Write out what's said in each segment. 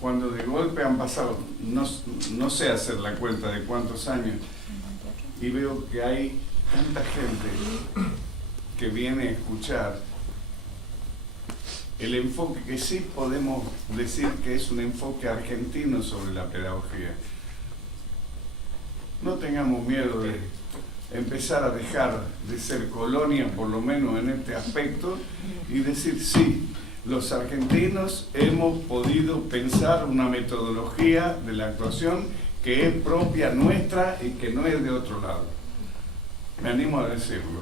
cuando de golpe han pasado, no sé hacer la cuenta de cuántos años, y veo que hay tanta gente que viene a escuchar el enfoque que sí podemos decir que es un enfoque argentino sobre la pedagogía. No tengamos miedo de empezar a dejar de ser colonia, por lo menos en este aspecto, y decir sí, los argentinos hemos podido pensar una metodología de la actuación que es propia nuestra y que no es de otro lado. Me animo a decirlo.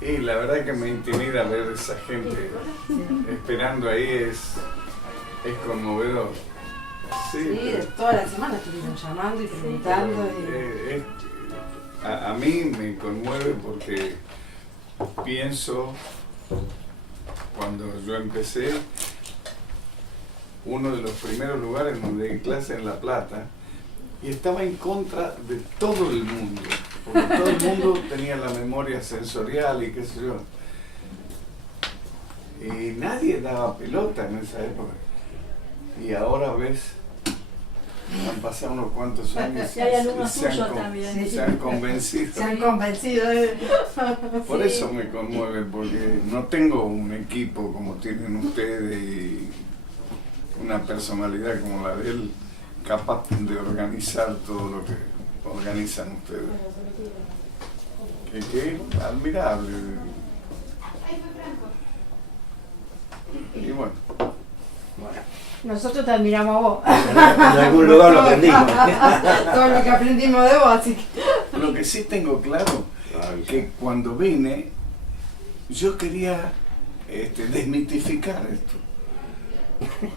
Y la verdad que me intimida ver esa gente esperando ahí, es conmovedor. Sí, toda la semana estuvieron llamando y preguntando. A mí me conmueve porque pienso, cuando yo empecé, uno de los primeros lugares donde di clase en La Plata, y estaba en contra de todo el mundo, porque todo el mundo tenía la memoria sensorial y qué sé yo. Y nadie daba pelota en esa época. Y ahora ves, han pasado unos cuantos años y hay alumnos tuyos también. Se han convencido. Se han convencido. Por eso me conmueve, porque no tengo un equipo como tienen ustedes y una personalidad como la de él, capaz de organizar todo lo que organizan ustedes. Que es admirable. Y bueno. Nosotros te admiramos a vos. En algún lugar lo aprendimos. Todo lo que aprendimos de vos, así que... Lo que sí tengo claro, que cuando vine, yo quería desmitificar esto.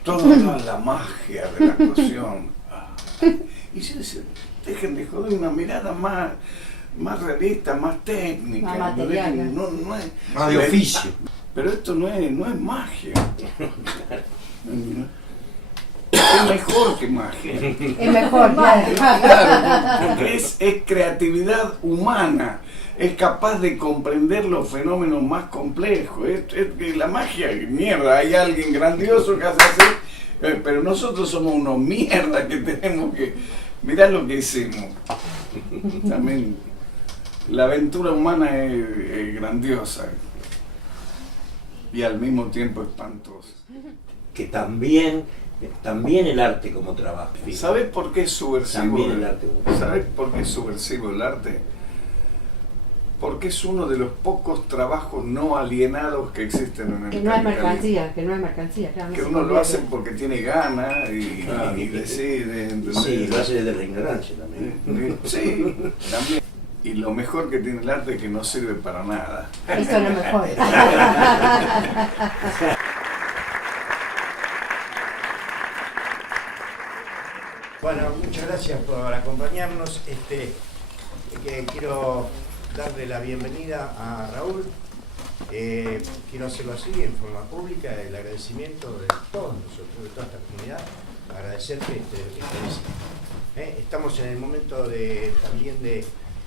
Toda la magia de la actuación. Y yo decía, dejen de joder, una mirada más realista, más técnica. Más material. No es, Más de oficio. Pero esto no es magia. Es mejor que magia. Es mejor, Claro, porque es creatividad humana. Es capaz de comprender los fenómenos más complejos. La magia, mierda, hay alguien grandioso que hace así, pero nosotros somos unos mierda que tenemos que... Mirá lo que hicimos. También la aventura humana es grandiosa y al mismo tiempo espantosa. Que también el arte como trabajo. ¿Sabes por qué es subversivo? También el arte. ¿Sabes por qué es subversivo el arte? Porque es uno de los pocos trabajos no alienados que existen en el que no es capitalismo. mercancía, claro. Que uno lo hace porque tiene ganas y decide. ¿Entendés? Sí, lo hace desde la ignorancia también. Sí, también. Y lo mejor que tiene el arte es que no sirve para nada. Eso es lo mejor. Bueno, muchas gracias por acompañarnos. Quiero darle la bienvenida a Raúl. Quiero hacerlo así, en forma pública, el agradecimiento de todos nosotros, de toda esta comunidad, agradecerte esta visita. Estamos en el momento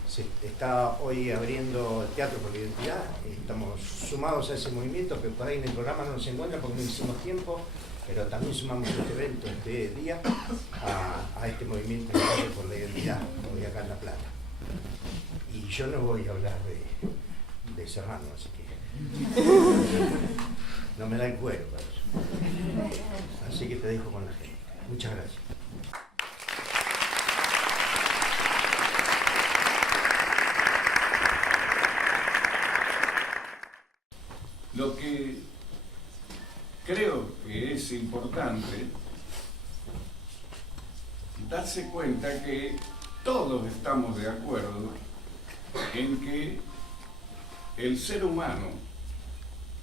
se está hoy abriendo el Teatro por la Identidad, estamos sumados a ese movimiento que por ahí en el programa no se encuentra porque no hicimos tiempo. pero también sumamos este evento, este día, a este movimiento de calle por la identidad, hoy acá en La Plata. Y yo no voy a hablar de Serrano, así que no me da el cuero para eso. Así que te dejo con la gente. Muchas gracias. Lo que creo que es importante darse cuenta que todos estamos de acuerdo en que el ser humano,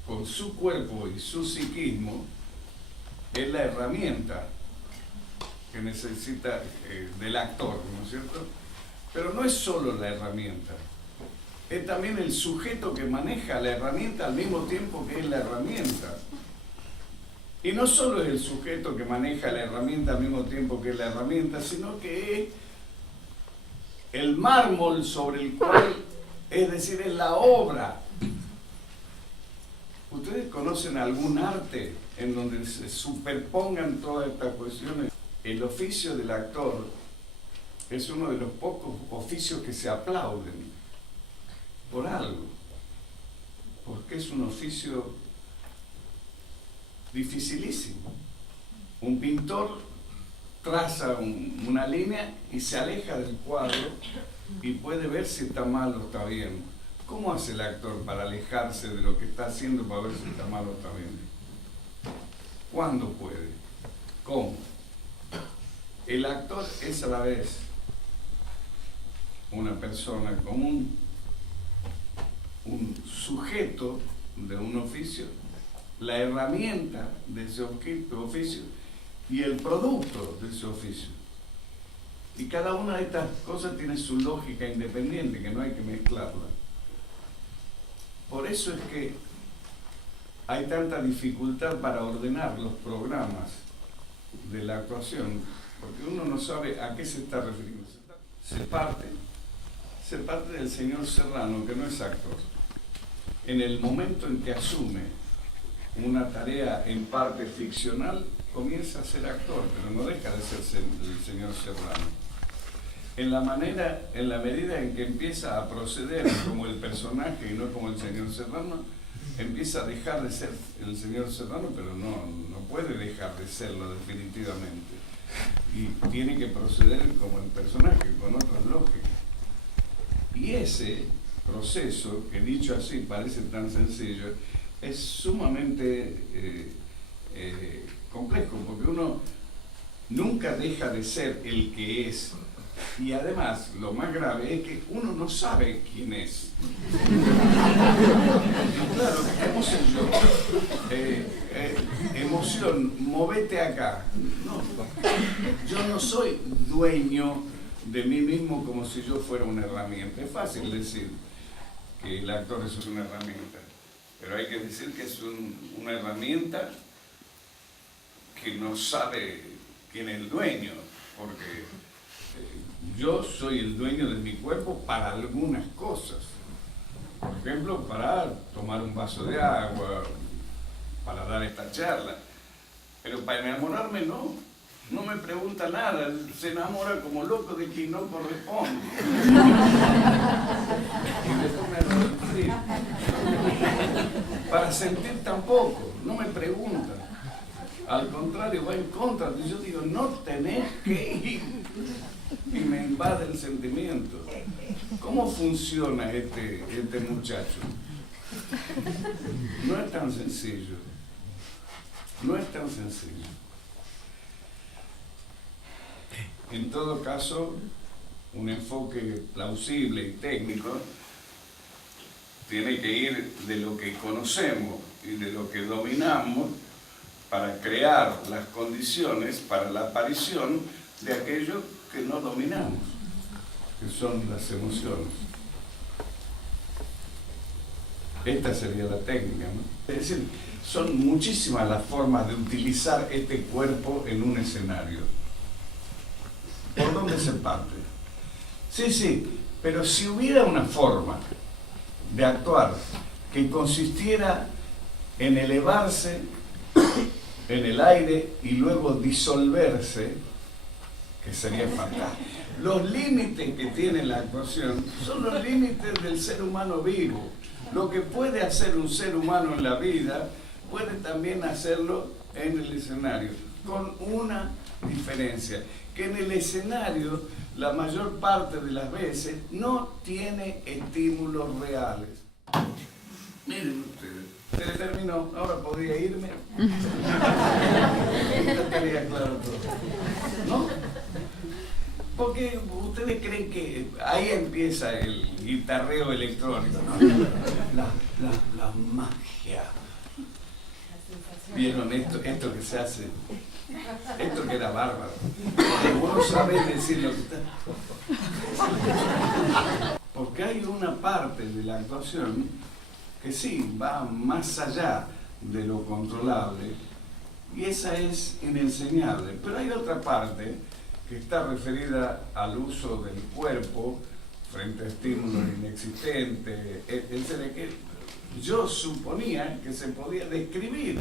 con su cuerpo y su psiquismo, es la herramienta que necesita del actor, ¿no es cierto? Pero no es solo la herramienta, es también el sujeto que maneja la herramienta al mismo tiempo que es la herramienta. Y no solo es el sujeto que maneja la herramienta al mismo tiempo que es la herramienta, sino que es el mármol sobre el cual, es decir, es la obra. ¿Ustedes conocen algún arte en donde se superpongan todas estas cuestiones? El oficio del actor es uno de los pocos oficios que se aplauden por algo, porque es un oficio dificilísimo. Un pintor traza una línea y se aleja del cuadro y puede ver si está mal o está bien. ¿Cómo hace el actor para alejarse de lo que está haciendo para ver si está mal o está bien? ¿Cuándo puede? ¿Cómo? El actor es a la vez una persona común, un sujeto de un oficio, la herramienta de ese oficio y el producto de ese oficio. Y cada una de estas cosas tiene su lógica independiente, que no hay que mezclarla. Por eso es que hay tanta dificultad para ordenar los programas de la actuación, porque uno no sabe a qué se está refiriendo. Se parte del señor Serrano, que no es actor. En el momento en que asume una tarea en parte ficcional, comienza a ser actor, pero no deja de ser el señor Serrano. En la medida en que empieza a proceder como el personaje y no como el señor Serrano, empieza a dejar de ser el señor Serrano, pero no puede dejar de serlo definitivamente. Y tiene que proceder como el personaje, con otras lógicas. Y ese proceso, que dicho así parece tan sencillo, es sumamente complejo, porque uno nunca deja de ser el que es. Y además, lo más grave es que uno no sabe quién es. Y claro, emoción, emoción, movete acá. No, yo no soy dueño de mí mismo como si yo fuera una herramienta. Es fácil decir que el actor es una herramienta, pero hay que decir que es una herramienta que no sabe quién es el dueño, porque yo soy el dueño de mi cuerpo para algunas cosas. Por ejemplo, para tomar un vaso de agua, para dar esta charla. Pero para enamorarme no me pregunta nada, se enamora como loco de quien no corresponde. Y después me arrepiento. Para sentir tampoco, no me pregunta. Al contrario, va en contra. Yo digo, no tenés que ir. Y me invade el sentimiento. ¿Cómo funciona este muchacho? No es tan sencillo. No es tan sencillo. En todo caso, un enfoque plausible y técnico tiene que ir de lo que conocemos y de lo que dominamos para crear las condiciones para la aparición de aquello que no dominamos, que son las emociones. Esta sería la técnica, ¿no? Es decir, son muchísimas las formas de utilizar este cuerpo en un escenario. ¿Por dónde se parte? Sí, pero si hubiera una forma de actuar que consistiera en elevarse en el aire y luego disolverse, que sería fantástico. Los límites que tiene la actuación son los límites del ser humano vivo. Lo que puede hacer un ser humano en la vida, puede también hacerlo en el escenario, con una diferencia, que en el escenario la mayor parte de las veces no tiene estímulos reales. Miren ustedes, se le terminó, ahora podría irme. Ya estaría claro todo. ¿No? Porque ustedes creen que ahí empieza el guitarreo electrónico, ¿no? La magia. ¿Vieron esto que se hace? Esto que era bárbaro. Vos no sabés decir lo que está. Porque hay una parte de la actuación que sí va más allá de lo controlable, y esa es inenseñable. Pero hay otra parte que está referida al uso del cuerpo frente a estímulos inexistentes, etc., que yo suponía que se podía describir.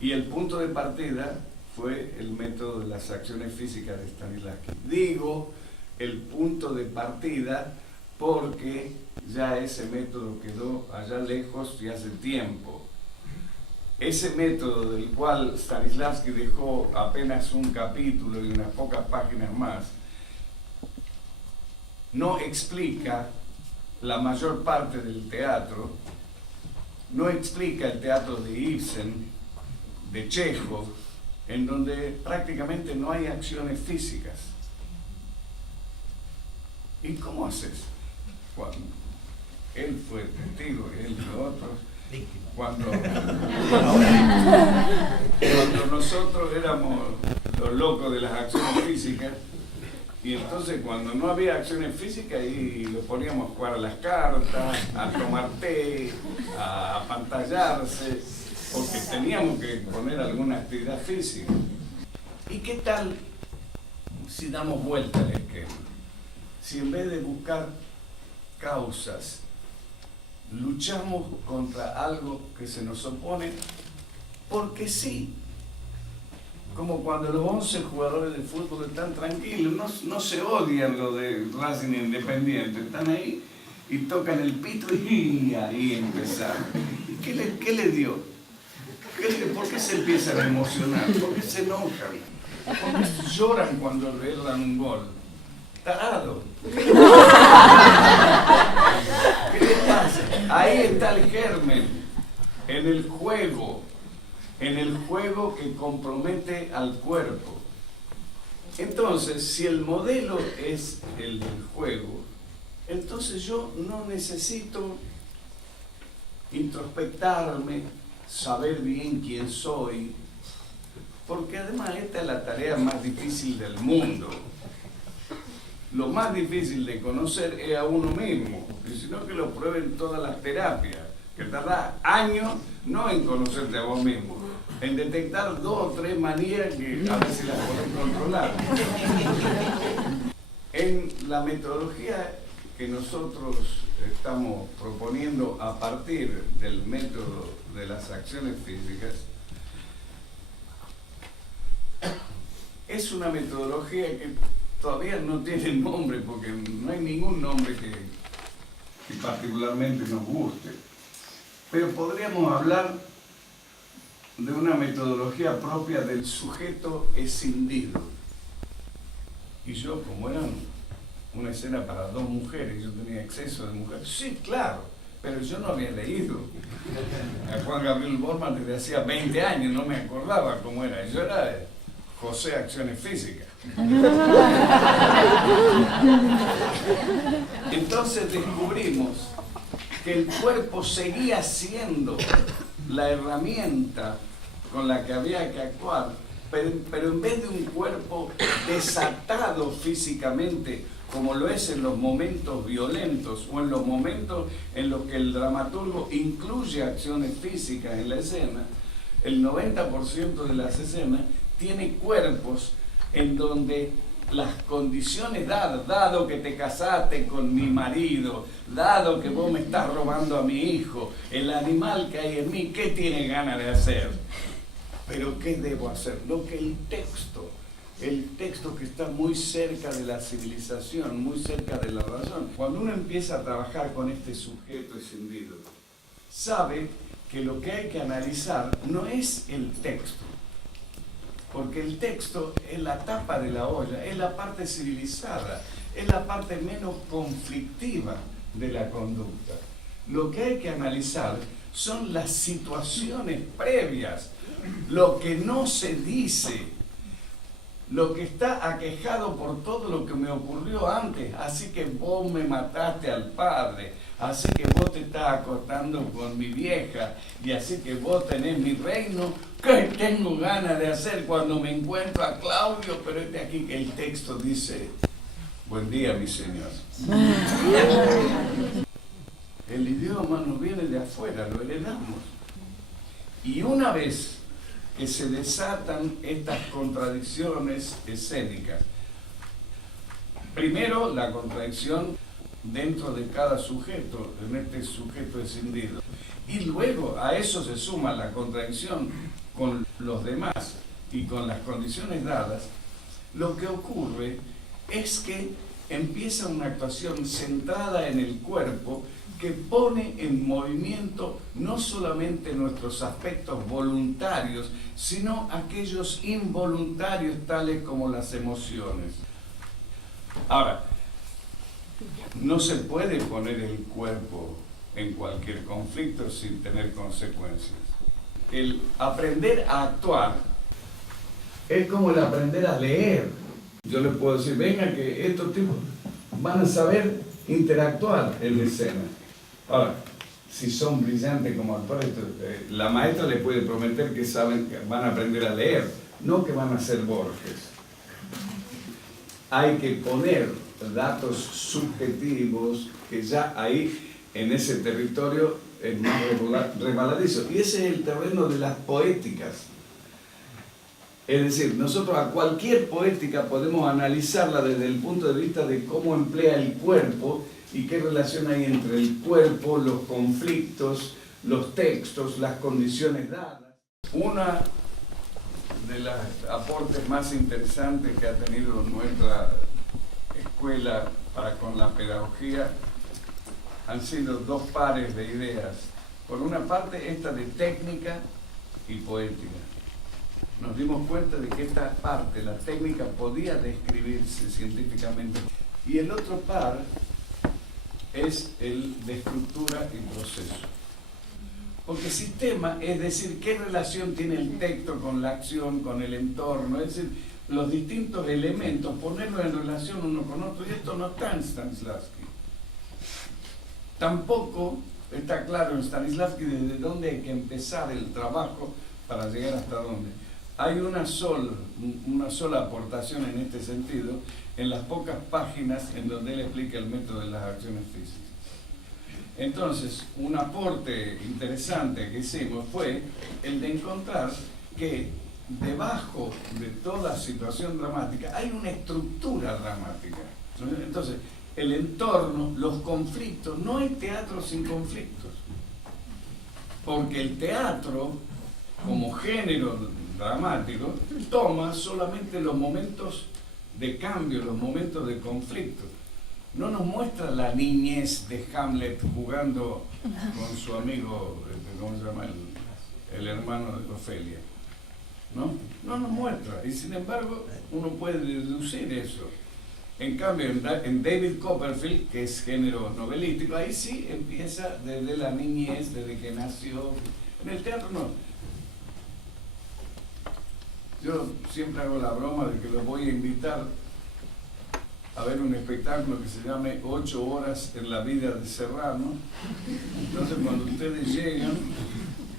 Y el punto de partida fue el método de las acciones físicas de Stanislavski. Digo el punto de partida porque ya ese método quedó allá lejos y hace tiempo. Ese método del cual Stanislavski dejó apenas un capítulo y unas pocas páginas más, no explica la mayor parte del teatro, no explica el teatro de Ibsen, de Chekhov, en donde prácticamente no hay acciones físicas. ¿Y cómo haces? Cuando él fue testigo y él y otros, cuando nosotros éramos los locos de las acciones físicas, y entonces cuando no había acciones físicas ahí lo poníamos a jugar a las cartas, a tomar té, a apantallarse, porque teníamos que poner alguna actividad física. ¿Y qué tal si damos vuelta al esquema? Si en vez de buscar causas, luchamos contra algo que se nos opone, porque sí, como cuando los 11 jugadores de fútbol están tranquilos, no se odian lo de Racing Independiente, están ahí y tocan el pito y ahí empezaron. ¿Y qué le dio? ¿Por qué se empiezan a emocionar? ¿Por qué se enojan? ¿Por qué lloran cuando le dan un gol? Tarado. ¿Qué le pasa? Ahí está el germen, en el juego que compromete al cuerpo. Entonces, si el modelo es el del juego, entonces yo no necesito introspectarme, saber bien quién soy, porque además esta es la tarea más difícil del mundo. Lo más difícil de conocer es a uno mismo, y si no que lo prueben todas las terapias, que tarda años no en conocerte a vos mismo, en detectar 2 o 3 manías que a veces las podés controlar. En la metodología que nosotros estamos proponiendo a partir del método de las acciones físicas, es una metodología que todavía no tiene nombre, porque no hay ningún nombre que particularmente nos guste, pero podríamos hablar de una metodología propia del sujeto escindido. Y yo, como era una escena para 2 mujeres, yo tenía exceso de mujeres, sí, claro, pero yo no había leído a Juan Gabriel Bormann desde hacía 20 años, no me acordaba cómo era. Yo era José Acciones Físicas. Entonces descubrimos que el cuerpo seguía siendo la herramienta con la que había que actuar, pero en vez de un cuerpo desatado físicamente, como lo es en los momentos violentos o en los momentos en los que el dramaturgo incluye acciones físicas en la escena, el 90% de las escenas tiene cuerpos en donde las condiciones dadas, dado que te casaste con mi marido, dado que vos me estás robando a mi hijo, el animal que hay en mí, ¿qué tiene ganas de hacer? Pero ¿qué debo hacer? Lo que el texto que está muy cerca de la civilización, muy cerca de la razón. Cuando uno empieza a trabajar con este sujeto escindido, sabe que lo que hay que analizar no es el texto, porque el texto es la tapa de la olla, es la parte civilizada, es la parte menos conflictiva de la conducta. Lo que hay que analizar son las situaciones previas, lo que no se dice, lo que está aquejado por todo lo que me ocurrió antes. Así que vos me mataste al padre, así que vos te estás acostando con mi vieja, y así que vos tenés mi reino. ¿Qué tengo ganas de hacer cuando me encuentro a Claudio? Pero es de aquí que el texto dice: buen día, mi señor. El idioma no viene de afuera, lo heredamos. Y una vez que se desatan estas contradicciones escénicas, primero la contradicción dentro de cada sujeto, en este sujeto escindido, y luego a eso se suma la contradicción con los demás y con las condiciones dadas, lo que ocurre es que empieza una actuación centrada en el cuerpo, que pone en movimiento no solamente nuestros aspectos voluntarios, sino aquellos involuntarios, tales como las emociones. Ahora, no se puede poner el cuerpo en cualquier conflicto sin tener consecuencias. El aprender a actuar es como el aprender a leer. Yo les puedo decir: venga, que estos tipos van a saber interactuar en la escena. Ahora, si son brillantes como actores, la maestra les puede prometer que saben, que van a aprender a leer, no que van a ser Borges. Hay que poner datos subjetivos que ya ahí, en ese territorio, es más resbaladizo. Y ese es el terreno de las poéticas. Es decir, nosotros a cualquier poética podemos analizarla desde el punto de vista de cómo emplea el cuerpo y qué relación hay entre el cuerpo, los conflictos, los textos, las condiciones dadas. Una de los aportes más interesantes que ha tenido nuestra escuela para con la pedagogía han sido dos pares de ideas. Por una parte, esta de técnica y poética. Nos dimos cuenta de que esta parte, la técnica, podía describirse científicamente. Y el otro par es el de estructura y proceso. Porque sistema es decir, qué relación tiene el texto con la acción, con el entorno, es decir, los distintos elementos, ponerlos en relación uno con otro, y esto no está en Stanislavski. Tampoco está claro en Stanislavski desde dónde hay que empezar el trabajo para llegar hasta dónde. Hay una sola aportación en este sentido, en las pocas páginas en donde él explica el método de las acciones físicas. Entonces, un aporte interesante que hicimos fue el de encontrar que debajo de toda situación dramática hay una estructura dramática. Entonces, el entorno, los conflictos, no hay teatro sin conflictos, porque el teatro, como género dramático, toma solamente los momentos de cambio, los momentos de conflicto. No nos muestra la niñez de Hamlet jugando con su amigo, ¿cómo se llama? El hermano de Ofelia. ¿No? No nos muestra. Y sin embargo, uno puede deducir eso. En cambio, en David Copperfield, que es género novelístico, ahí sí empieza desde la niñez, desde que nació. En el teatro no. Yo siempre hago la broma de que los voy a invitar a ver un espectáculo que se llame 8 horas en la vida de Serrano. Entonces, cuando ustedes llegan,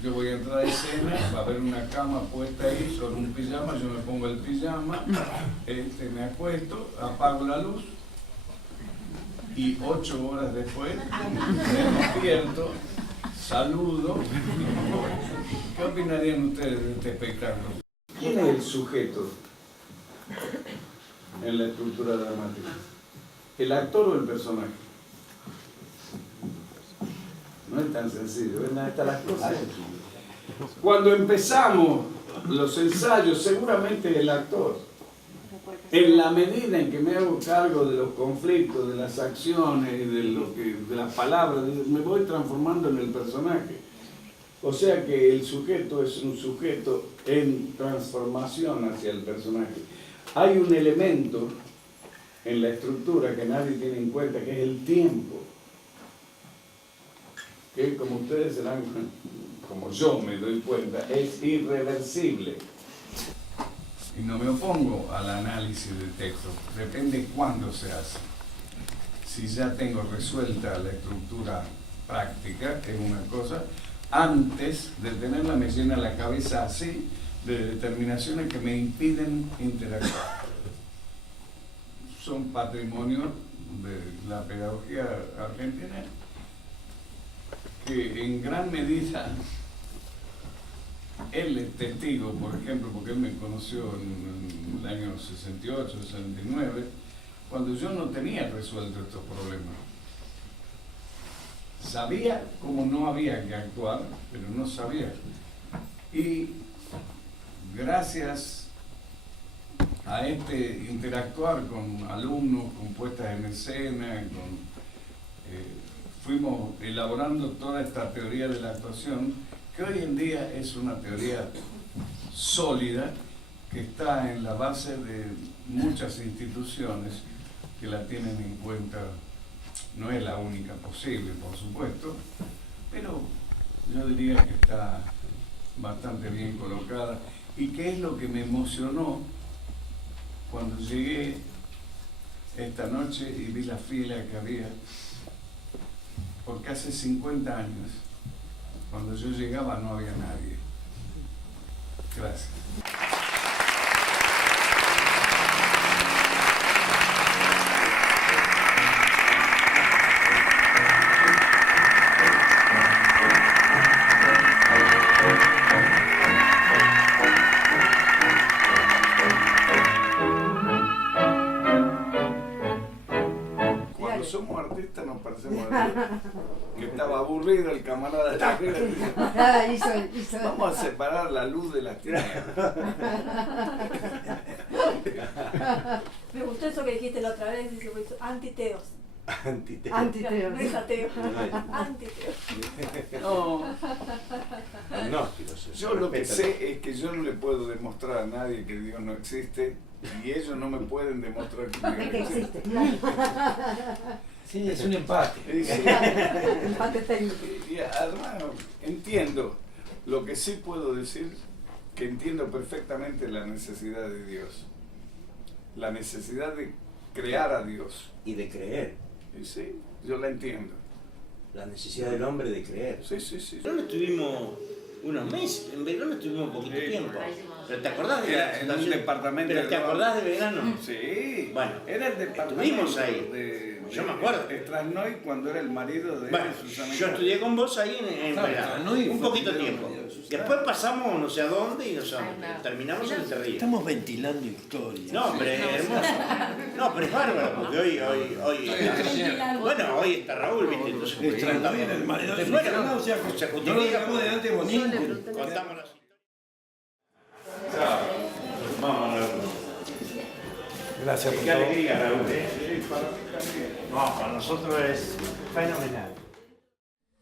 yo voy a entrar a escena, va a haber una cama puesta ahí sobre un pijama, yo me pongo el pijama, me acuesto, apago la luz y 8 horas después me despierto, saludo. ¿Qué opinarían ustedes de este espectáculo? ¿Quién es el sujeto en la estructura dramática? ¿El actor o el personaje? No es tan sencillo, ¿verdad? Están las cosas. Cuando empezamos los ensayos, seguramente el actor, en la medida en que me hago cargo de los conflictos, de las acciones, de las palabras, me voy transformando en el personaje. O sea que el sujeto es un sujeto en transformación hacia el personaje. Hay un elemento en la estructura que nadie tiene en cuenta, que es el tiempo. Que como ustedes serán, como yo me doy cuenta, es irreversible. Y no me opongo al análisis del texto, depende cuándo se hace. Si ya tengo resuelta la estructura práctica, es una cosa. Antes de tenerla me llena la cabeza así de determinaciones que me impiden interactuar. Son patrimonio de la pedagogía argentina que en gran medida él es testigo, por ejemplo, porque él me conoció en el año 68, 69, cuando yo no tenía resuelto estos problemas. Sabía cómo no había que actuar, pero no sabía. Y gracias a este interactuar con alumnos, con puestas en escena, fuimos elaborando toda esta teoría de la actuación, que hoy en día es una teoría sólida, que está en la base de muchas instituciones que la tienen en cuenta. No es la única posible, por supuesto, pero yo diría que está bastante bien colocada. ¿Y qué es lo que me emocionó cuando llegué esta noche y vi la fila que había? Porque hace 50 años, cuando yo llegaba, no había nadie. Gracias. Somos artistas nos parecemos a Dios. Que estaba aburrido el camarada. Vamos a separar la luz de las tinieblas. Me gustó eso que dijiste la otra vez, dice, antiteos. Antiteos. Antiteos. No es ateo. Antiteos. No. Agnósticos. Yo lo que sé es que yo no le puedo demostrar a nadie que Dios no existe y ellos no me pueden demostrar que Dios Que existe. existe. Sí, es un empate. Empate técnico. Y además entiendo, lo que sí puedo decir, que entiendo perfectamente la necesidad de Dios, la necesidad de crear a Dios. Y de creer. Y sí, yo la entiendo. La necesidad del hombre de creer. Sí, sí, sí. En verano estuvimos unos meses, en verano estuvimos un poquito tiempo. ¿Pero te acordás de Era en un departamento. ¿Pero te acordás de verano? Sí. Bueno, era el departamento. estuvimos ahí. Yo me acuerdo. Strasnoy cuando era el marido de Bueno, Susana. yo estudié con vos ahí en verano, un poquito fue tiempo. marido de Susana. Después pasamos no sé a dónde y terminamos en Entre Ríos. Estamos ventilando historias. No, pero es hermoso. No, pero es bárbaro, porque hoy bueno, hoy está Raúl, ¿viste? Entonces, Strasnoy era el marido de bueno, Susana, o sea, se no lo justifica. digamos delante de Bonito. Contamos las historias. Vámonos. Gracias por Qué todo. alegría, Raúl, ¿eh? No, para nosotros es fenomenal.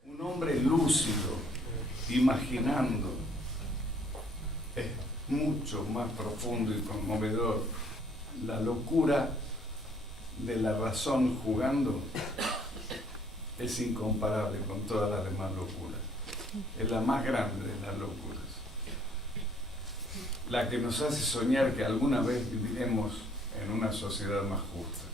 Un hombre lúcido, imaginando, es mucho más profundo y conmovedor. La locura de la razón jugando es incomparable con todas las demás locuras. Es la más grande de las locuras. La que nos hace soñar que alguna vez viviremos en una sociedad más justa.